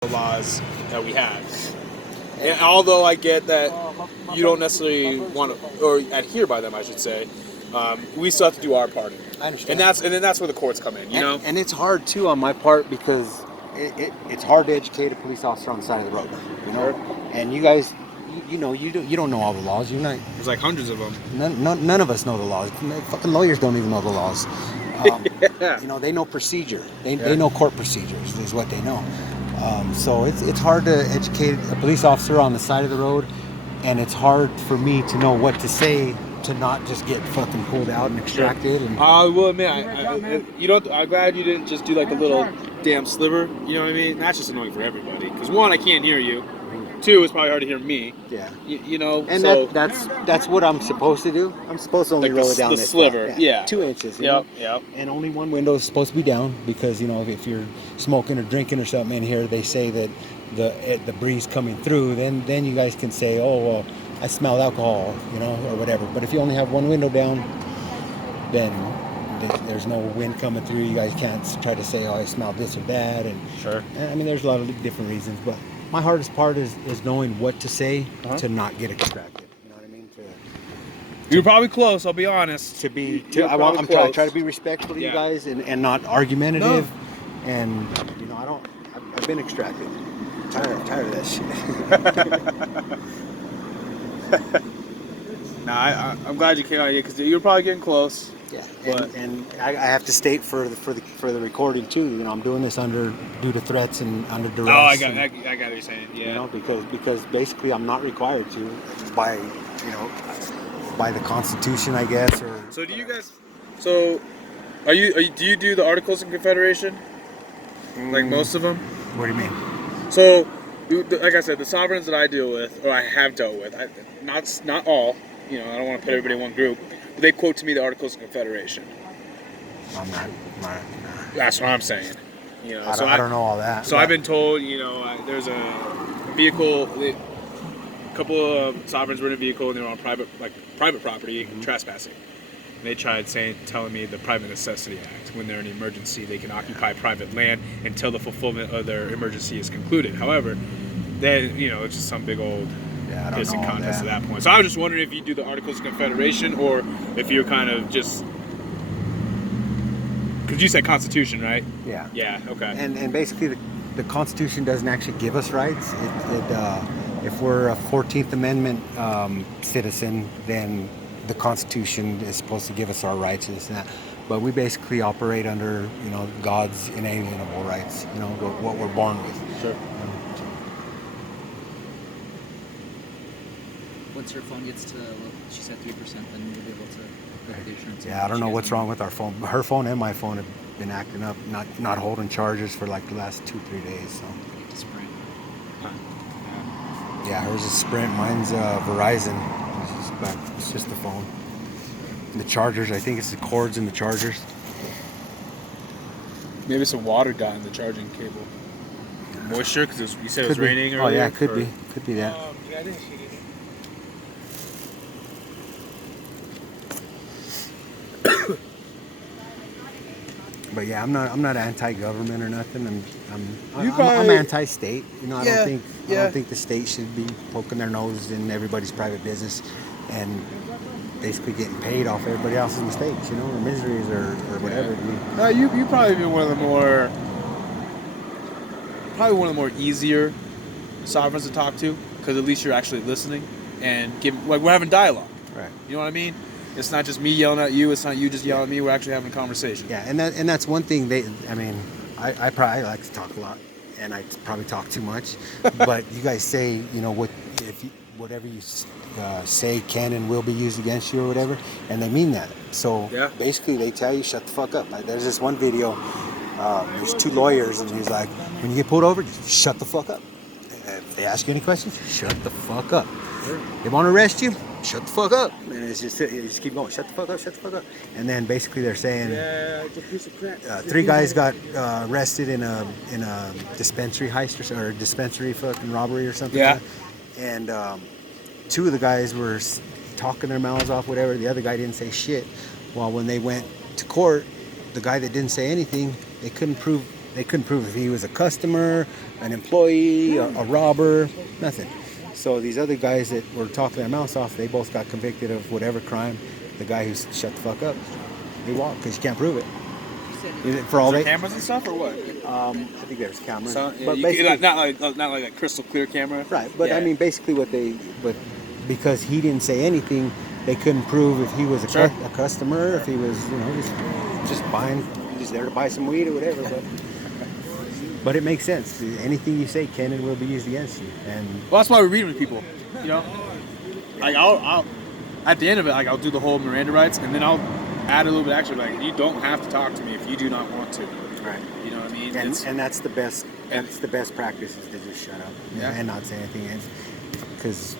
the laws that we have. And although I get that you don't necessarily want to, or adhere by them, I should say, we still have to do our part. I understand. And then that's where the courts come in, you know? And it's hard, too, on my part because it's hard to educate a police officer on the side of the road, you know? Sure. And you guys, you don't know all the laws. You're not. There's like hundreds of them. None of us know the laws. Fucking lawyers don't even know the laws. Yeah. You know, they know procedure. They know court procedures is what they know. So it's hard to educate a police officer on the side of the road, and it's hard for me to know what to say to not just get fucking pulled out and extracted. And I will admit, I'm glad you didn't just do like a little damn sliver. You know what I mean? That's just annoying for everybody. Because one, I can't hear you. Two, it's probably hard to hear me. Yeah. You know. And so, that's what I'm supposed to do. I'm supposed to only like roll it down the this sliver. far. Yeah. 2 inches. Yep. And only one window is supposed to be down because, you know, if you're smoking or drinking or something in here, they say that the breeze coming through, then you guys can say, oh, well, I smell alcohol, you know, or whatever. But if you only have one window down, then there's no wind coming through. You guys can't try to say, oh, I smell this or that. And sure. I mean, there's a lot of different reasons, but my hardest part is knowing what to say to not get extracted. You know what I mean? You're probably close. I'll be honest. I'm trying to be respectful to you guys and not argumentative. No. And you know, I've been extracted. I'm tired of that shit. Nah, I'm glad you came out here because you're probably getting close. Yeah, and I have to state for the recording too. You know, I'm doing this due to threats and under duress. Oh, I got what you're saying. Yeah. You know, because basically I'm not required to by the Constitution, I guess. Or so do you guys? So, do you do the Articles of Confederation? Like most of them? What do you mean? So, like I said, the sovereigns that I deal with, or I have dealt with, not all. You know, I don't want to put everybody in one group. But they quote to me the Articles of Confederation. I'm not. That's what I'm saying. You know, I don't know all that. So I've been told, you know, there's a vehicle. A couple of sovereigns were in a vehicle and they were on private property, trespassing. And they tried telling me the Private Necessity Act. When they're in an emergency, they can occupy private land until the fulfillment of their emergency is concluded. However, then it's just some big old pissing contest at that point. So I was just wondering if you do the Articles of Confederation or if you're kind of just. Because you said Constitution, right? Yeah. Yeah. Okay. And basically, the Constitution doesn't actually give us rights. If we're a 14th Amendment citizen, then the Constitution is supposed to give us our rights and this and that. But we basically operate under, God's inalienable rights. What we're born with. Sure. Once her phone gets to, she said 3%, then you'll be able to go to the insurance. Yeah, I don't know what's wrong with our phone. Her phone and my phone have been acting up, not holding charges for like the last 2-3 days. So. Need to Sprint. Yeah, hers is Sprint. Mine's Verizon. It's just the phone. And the chargers, I think it's the cords and the chargers. Maybe some water got in the charging cable. Moisture, because you said it was Could be. raining earlier. Oh yeah, could be that. Yeah, I didn't see this. But yeah, I'm not anti-government or nothing. I'm probably- anti-state. I Yeah, don't think the state should be poking their nose in everybody's private business and basically getting paid off everybody else's mistakes, or miseries or whatever. No, you probably be one of the more easier sovereigns to talk to, because at least you're actually listening and we're having dialogue. Right. You know what I mean? It's not just me yelling at you. It's not you just yelling at me. We're actually having a conversation. Yeah, and that's one thing. I probably like to talk a lot, and I probably talk too much. But you guys say, whatever you say can and will be used against you or whatever, and they mean that. So basically, they tell you shut the fuck up. There's this one video. There's 2 lawyers, and he's like, when you get pulled over, just shut the fuck up. If they ask you any questions, shut the fuck up. Sure. They want to arrest you, shut the fuck up. And you just keep going, shut the fuck up, shut the fuck up. And then basically they're saying, it's a piece of crap. 3 guys got arrested in a dispensary heist or dispensary fucking robbery or something. Yeah. Like that. And 2 of the guys were talking their mouths off, whatever. The other guy didn't say shit. While when they went to court, the guy that didn't say anything, they couldn't prove They couldn't prove if he was a customer, an employee, a robber, nothing. So these other guys that were talking their mouths off, they both got convicted of whatever crime. The guy who shut the fuck up, he walked because you can't prove it. For all Is there they cameras and stuff or what? I think there's cameras, So, yeah, but you, basically, not like a crystal clear camera. right. But Yeah. I mean, basically, but because he didn't say anything, they couldn't prove if he was Sure. a customer, if he was, just buying, just there to buy some weed or whatever. But it makes sense. Anything you say can and will be used against you. And Well, that's why we read with people. You know, like I'll at the end of it, like I'll do the whole Miranda rights, and then I'll add a little bit extra. Like, you don't have to talk to me if you do not want to. right. You know what I mean? And that's the best. That's the best practice is to just shut up and not say anything. Because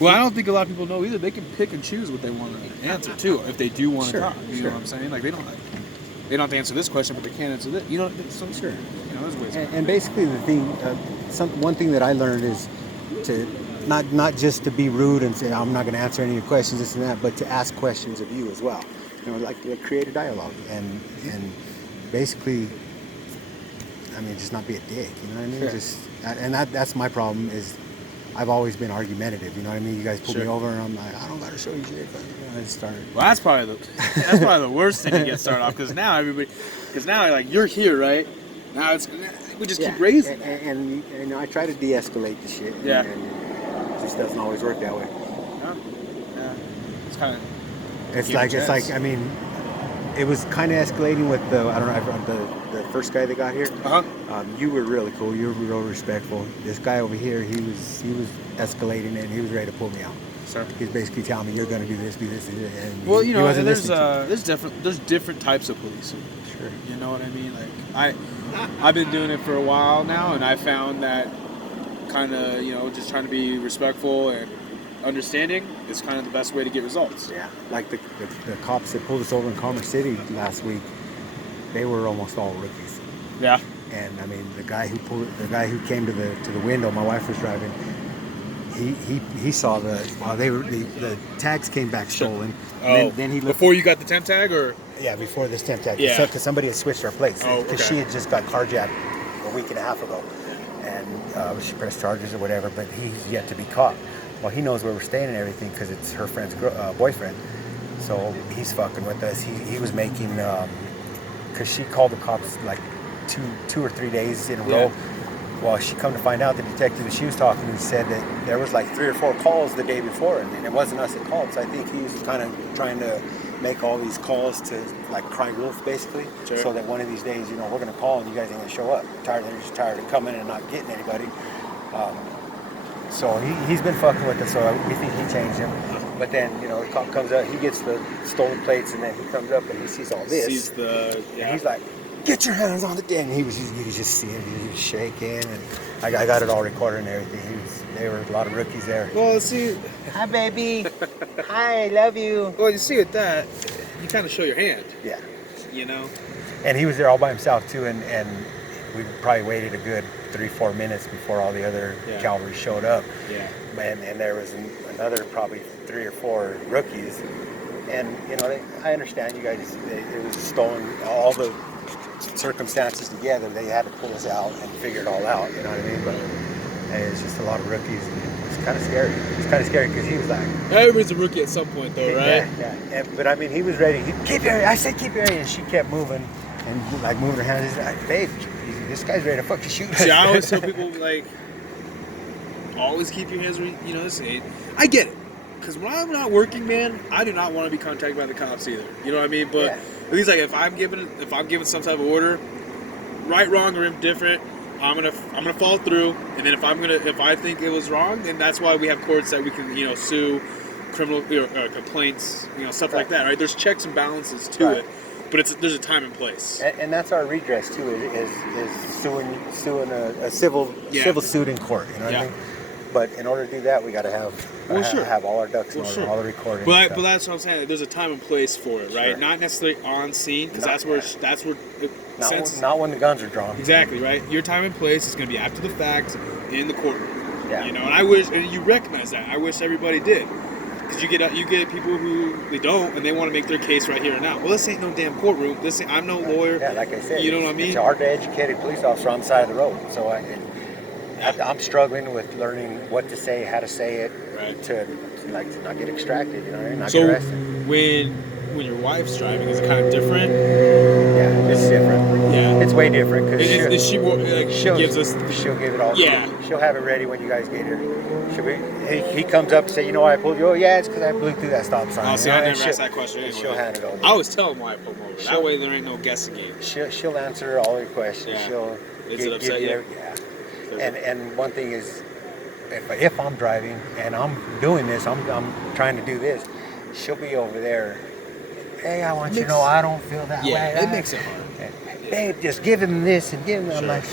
Well, I don't think a lot of people know either. They can pick and choose what they want to answer too, if they do want to Sure, talk. You know what I'm saying? Like they don't have to answer this question, but they can answer this. You know, so Sure. You know, there's ways. And basically the thing, one thing that I learned is to not just to be rude and say I'm not going to answer any of your questions, this and that, but to ask questions of you as well. Like create a dialogue and basically, I mean, just not be a dick. You know what I mean? Sure. Just and that's my problem is I've always been argumentative. You know what I mean? You guys pull me Sure. over and I'm like, I don't got to show you shit. But, I just started. Well, that's probably the worst thing to get started off because now like you're here, right? Now we just keep raising. And I try to de-escalate the shit. Yeah. And it just doesn't always work that way. Yeah. It's kind of. It's like I mean, it was kind of escalating with the first guy that got here. You were really cool. You were real respectful. This guy over here, he was escalating and he was ready to pull me out. Sure. He's basically telling me you're going to do this, and Well, he wasn't there's listening to there's different types of policing. me. Sure. You know what I mean? Like I've been doing it for a while now, and I found that kind of just trying to be respectful and understanding is kind of the best way to get results. Yeah. Like the cops that pulled us over in Commerce City last week, they were almost all rookies. Yeah. And I mean, the guy who came to the window, my wife was driving. He saw the tags came back stolen. Oh. Then he looked before you got the temp tag, or yeah, before this temp tag. Yeah. Because somebody had switched our plates. Oh, Because okay. she had just got carjacked a week and a half ago, and she pressed charges or whatever. But he's yet to be caught. Well, he knows where we're staying and everything because it's her friend's boyfriend. So he's fucking with us. He was making because she called the cops like two or 3 days in a row. Well, she come to find out the detective that she was talking to said that there was like 3 or 4 calls the day before, and it wasn't us that called. So I think he was kind of trying to make all these calls to like crime wolf basically, Sure. so that one of these days, we're gonna call and you guys ain't gonna show up. They're just tired of coming and not getting anybody. So he's been fucking with us. So we think he changed him. But then the cop comes up, he gets the stolen plates, and then he comes up and he sees all this. And he's like, "Get your hands on the thing!" And you could just see him. He was shaking, and I got it all recorded and everything. There were a lot of rookies there. well, see, Hi, baby. Hi, love you. well, you see with that, you kind of show your hand. Yeah. You know. And he was there all by himself too, and we probably waited a good 3-4 minutes before all the other cavalry showed up. Yeah. And there was another probably 3 or 4 rookies, and I understand you guys. It was stolen, all the circumstances together. They had to pull us out and figure it all out. You know what I mean? But it's just a lot of rookies. And it's kind of scary. It's kind of scary because he was like, Everybody's a rookie at some point, though, right? Yeah. But I mean, he was ready. I said keep your area, and she kept moving and like moving her hands. He's like, babe, this guy's ready to fucking shoot us. See, I always tell people always keep your hands where I get it, because when I'm not working, man, I do not want to be contacted by the cops either. You know what I mean? But at least if I'm given some type of order, right, wrong, or indifferent, I'm gonna follow through. And then if I think it was wrong, then that's why we have courts that we can sue, criminal complaints, stuff like that. Right? There's checks and balances to it. But there's a time and place, and that's our redress too. Is suing a civil suit in court. You know what I mean? But in order to do that, we got to have all our ducks in order, all the recording. But that's what I'm saying. There's a time and place for it, right? Sure. Not necessarily on scene, because that's where not when the guns are drawn. Exactly, right. Your time and place is going to be after the fact in the courtroom. Yeah. And I wish, and you recognize that. I wish everybody did. Because you get people who they don't, and they want to make their case right here and now. Well, this ain't no damn courtroom. I'm no lawyer. Yeah, like I said, you know what I mean? It's hard to educate a police officer on the side of the road. So I'm struggling with learning what to say, how to say it, Right. to not get extracted. You know, not So get arrested. when your wife's driving, is it kind of different? Yeah, it's different. Yeah. It's way different because Is she more like she gives us? She'll give it all. Yeah. To you. She'll have it ready when you guys get here. He comes up and say, you know why I pulled you? Oh yeah, it's because I blew through that stop sign. Oh, see, I never asked that question anyway. She'll hand it over. I always tell them why I pulled them over. That way there ain't no guessing game. She'll answer all your questions. Yeah. She'll Does it upset you? Yeah. And one thing is, if I'm driving and I'm doing this, I'm trying to do this, she'll be over there. Hey, I want you to know I don't feel that way. Yeah, it makes it hard. Hey, just give him this and give him. I'm like,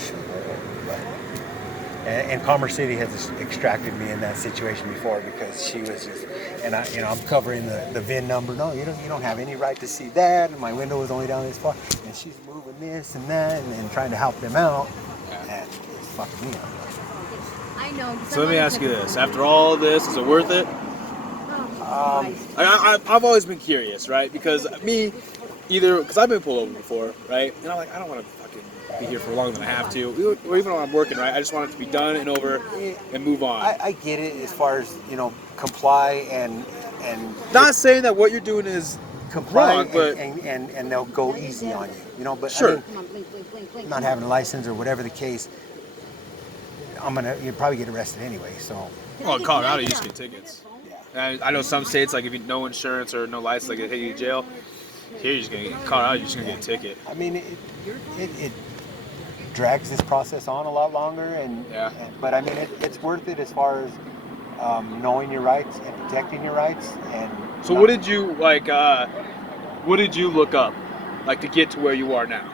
and Commerce City has extracted me in that situation before because she was just, and I'm covering the VIN number. No, you don't have any right to see that. And my window was only down this far, and she's moving this and that, and trying to help them out, and it's fucking me up. I know. So let me ask you this: after all this, is it worth it? I've always been curious, right? Because because I've been pulled over before, right? And I'm like, I don't want to fucking be here for longer than I have to, or even when I'm working, right? I just want it to be done and over and move on. I get it as far as comply and not saying that what you're doing is comply wrong, but and they'll go easy on you, but sure. I mean, not having a license or whatever the case, you'll probably get arrested anyway. So. Well, in Colorado, you just get tickets. And I know some states, like if you no insurance or no license, like they take you to jail. Here, you're just gonna get Colorado. You're just gonna get a ticket. I mean, it drags this process on a lot longer, but I mean, it's worth it as far as knowing your rights and protecting your rights. And so, what did you like? What did you look up, like to get to where you are now?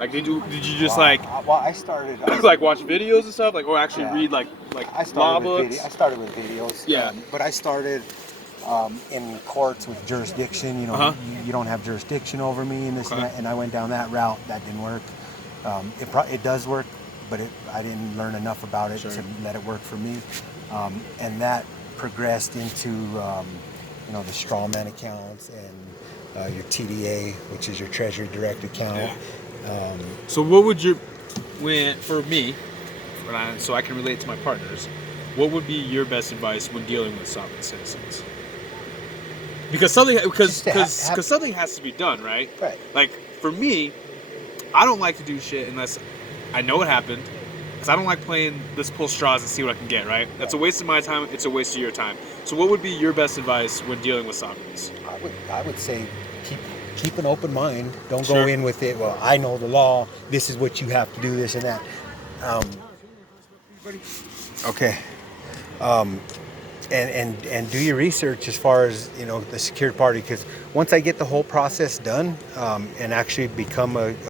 Like, did you just Well, I started like watch videos and stuff, like, or actually read like law books? I started with videos. Yeah. But I started in courts with jurisdiction. You don't have jurisdiction over me, and this and I went down that route. That didn't work. It does work, but I didn't learn enough about it to let it work for me. And that progressed into the straw man accounts and your TDA, which is your Treasury Direct account. Yeah. So what would for me, so I can relate to my partners, what would be your best advice when dealing with sovereign citizens? Because something has to be done, right? Right. Like for me, I don't like to do shit unless I know it happened, because I don't like playing let's pull straws and see what I can get, right? That's a waste of my time. It's a waste of your time. So what would be your best advice when dealing with sovereigns? I would say keep an open mind. Don't go in with it. Well, I know the law. This is what you have to do. This and that. Okay. And do your research as far as the secured party, because once I get the whole process done and actually become a